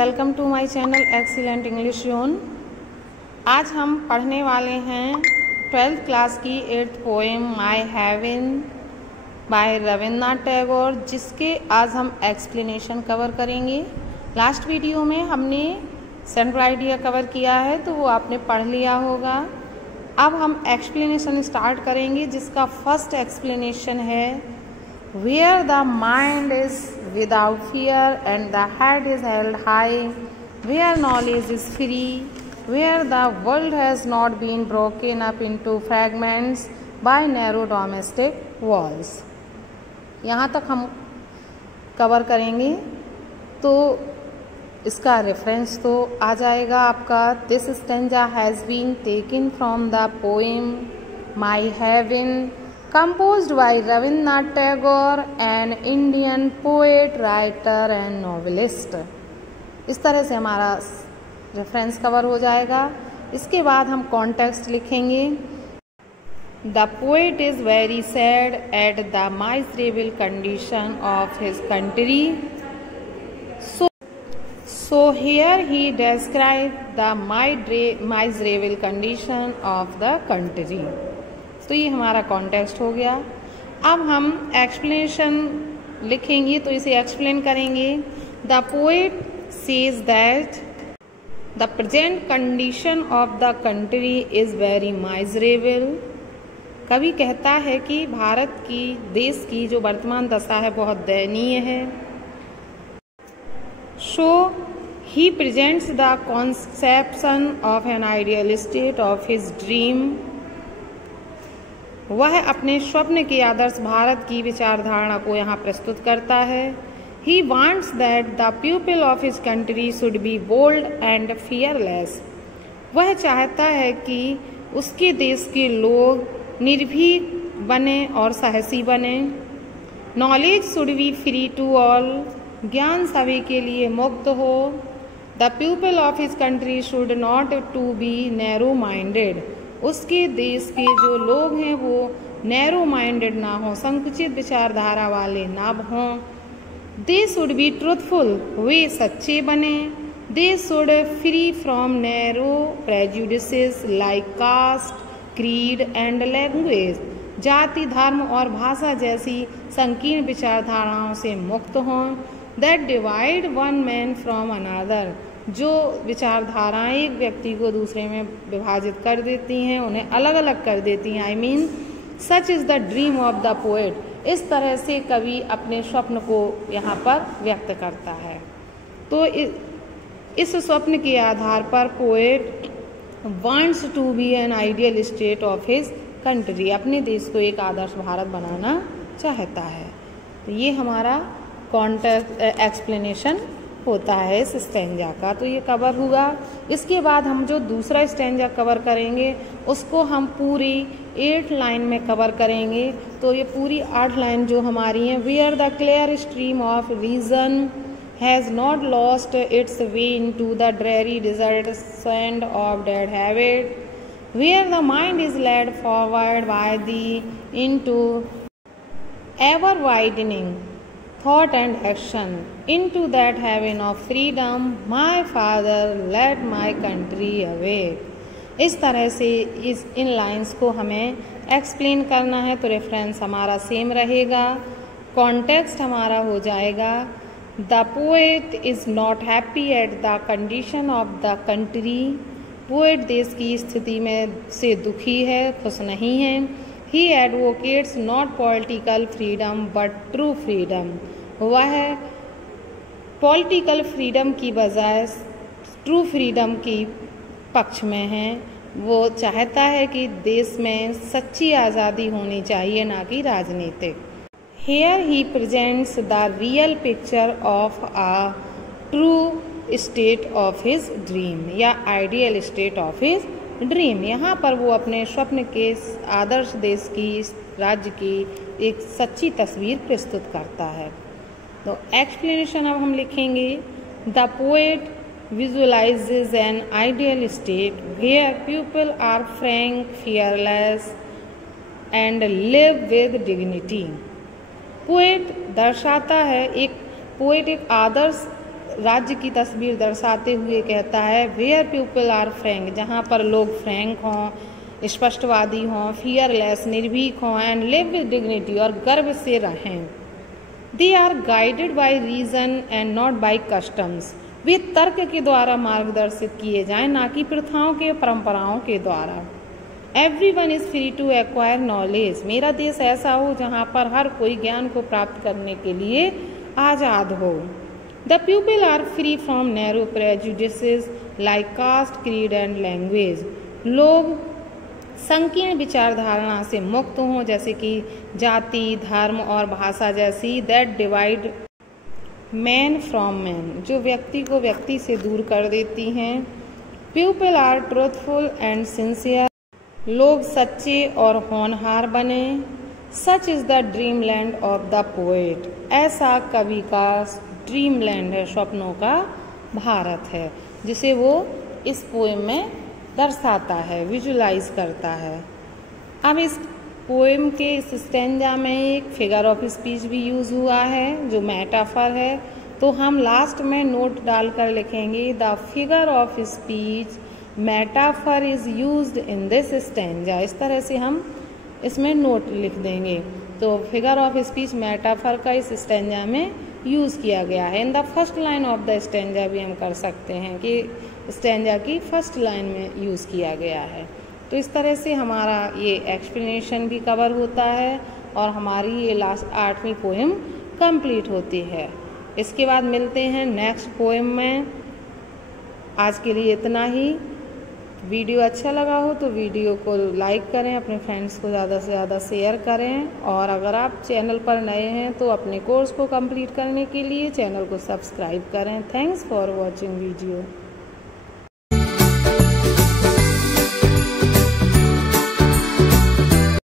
Welcome to my channel excellent English zone. आज हम पढ़ने वाले हैं 12th क्लास की 8th poem my heaven by Rabindranath Tagore, जिसके आज हम एक्सप्लेनेशन कवर करेंगे। लास्ट वीडियो में हमने सेंट्रल आइडिया कवर किया है तो वो आपने पढ़ लिया होगा। अब हम एक्सप्लेनेशन स्टार्ट करेंगे, जिसका फर्स्ट एक्सप्लेनेशन है Where the mind is without fear and the head is held high, where knowledge is free, where the world has not been broken up into fragments by narrow domestic walls। यहाँ तक हम cover करेंगे तो इसका reference तो आ जाएगा आपका। This stanza has been taken from the poem my heaven composed by Rabindranath Tagore, an Indian poet, writer and novelist। इस तरह से हमारा रेफरेंस कवर हो जाएगा। इसके बाद हम कॉन्टेक्स्ट लिखेंगे। The poet is very sad at the miserable condition of his country, so here he describes the miserable condition of the country। तो ये हमारा कॉन्टेक्स्ट हो गया। अब हम एक्सप्लेनेशन लिखेंगे तो इसे एक्सप्लेन करेंगे। The poet says that the present condition of the country is very miserable. कवि कहता है कि भारत की, देश की जो वर्तमान दशा है बहुत दयनीय है। So he presents the conception of an ideal state of his dream. वह अपने स्वप्न के आदर्श भारत की विचारधारणा को यहाँ प्रस्तुत करता है। He wants that the people of his country should be bold and fearless। वह चाहता है कि उसके देश के लोग निर्भीक बने और साहसी बने। Knowledge should be free to all। ज्ञान सभी के लिए मुक्त हो। The people of his country should not to be narrow minded। उसके देश के जो लोग हैं वो नैरो माइंडेड ना हो, संकुचित विचारधारा वाले ना हों। दे शुड बी ट्रूथफुल, वे सच्चे बने। They should free from narrow prejudices like caste, creed and language. जाति, धर्म और भाषा जैसी संकीर्ण विचारधाराओं से मुक्त हों। That divide one man from another. जो विचारधाराएं एक व्यक्ति को दूसरे में विभाजित कर देती हैं, उन्हें अलग अलग कर देती हैं। I mean such is the dream of the poet. इस तरह से कवि अपने स्वप्न को यहाँ पर व्यक्त करता है। तो इस स्वप्न के आधार पर poet wants to be an ideal state of his country. अपने देश को एक आदर्श भारत बनाना चाहता है। तो ये हमारा कॉन्टेक्स्ट एक्सप्लेनेशन होता है इस स्टेंजा का। तो ये कवर हुआ। इसके बाद हम जो दूसरा स्टेंजा कवर करेंगे उसको हम पूरी 8 लाइन में कवर करेंगे। तो ये पूरी 8 लाइन जो हमारी हैं। Where the clear stream of reason has not lost its way into the dreary desert sand of dead habit, where the mind is led forward by the into ever widening thought and action into that heaven of freedom my father led my country away। इस तरह से इन lines को हमें explain करना है। तो reference हमारा same रहेगा। कॉन्टेक्स्ट हमारा हो जाएगा the poet is not happy at the condition of the country. Poet देश की स्थिति में से दुखी है, खुश नहीं है। He advocates not political freedom but true freedom. वह पॉलिटिकल फ्रीडम की बजाय ट्रू फ्रीडम की पक्ष में है। वो चाहता है कि देश में सच्ची आज़ादी होनी चाहिए, ना कि राजनीतिक। Here he presents the real picture of a true state of his dream या ideal state of his dream. यहाँ पर वो अपने स्वप्न के आदर्श देश की, राज्य की एक सच्ची तस्वीर प्रस्तुत करता है। तो एक्सप्लेनेशन अब हम लिखेंगे। The poet visualises an ideal state where people are frank, fearless and live with dignity. Poet दर्शाता है, एक आदर्श राज्य की तस्वीर दर्शाते हुए कहता है वेयर पीपल आर फ्रैंक, जहाँ पर लोग फ्रैंक हों, स्पष्टवादी हों, फियरलेस निर्भीक हों, एंड लिव विद डिग्निटी और गर्व से रहें। They are guided by reason and not by customs, वे तर्क के द्वारा मार्गदर्शित किए जाएं, ना कि प्रथाओं के परंपराओं के द्वारा। Everyone is free to acquire knowledge, मेरा देश ऐसा हो जहाँ पर हर कोई ज्ञान को प्राप्त करने के लिए आज़ाद हो। The people are free from narrow prejudices like caste, creed and language, लोग संकीर्ण विचारधारणा से मुक्त हों, जैसे कि जाति, धर्म और भाषा जैसी, that divide man from man, जो व्यक्ति को व्यक्ति से दूर कर देती हैं। People are truthful and sincere, लोग सच्चे और होनहार बने। Such is the dream land of the poet, ऐसा कवि का ड्रीम लैंड है, स्वप्नों का भारत है, जिसे वो इस पोएम में दर्शाता है, विजुलाइज करता है। अब इस पोएम के इस स्टैंजा में एक फिगर ऑफ स्पीच भी यूज़ हुआ है जो मेटाफर है, तो हम लास्ट में नोट डालकर लिखेंगे the figure of speech metaphor is used in this stanza. इस तरह से हम इसमें नोट लिख देंगे। तो फिगर ऑफ स्पीच मेटाफर का इस स्टैंजा में यूज़ किया गया है। In the first line of the stanza भी हम कर सकते हैं कि स्टैंजा की फर्स्ट लाइन में यूज़ किया गया है। तो इस तरह से हमारा ये एक्सप्लेनेशन भी कवर होता है और हमारी ये लास्ट 8वीं पोएम कंप्लीट होती है। इसके बाद मिलते हैं नेक्स्ट पोएम में। आज के लिए इतना ही। वीडियो अच्छा लगा हो तो वीडियो को लाइक करें, अपने फ्रेंड्स को ज़्यादा से ज़्यादा शेयर करें, और अगर आप चैनल पर नए हैं तो अपने कोर्स को कंप्लीट करने के लिए चैनल को सब्सक्राइब करें। Thanks for watching video.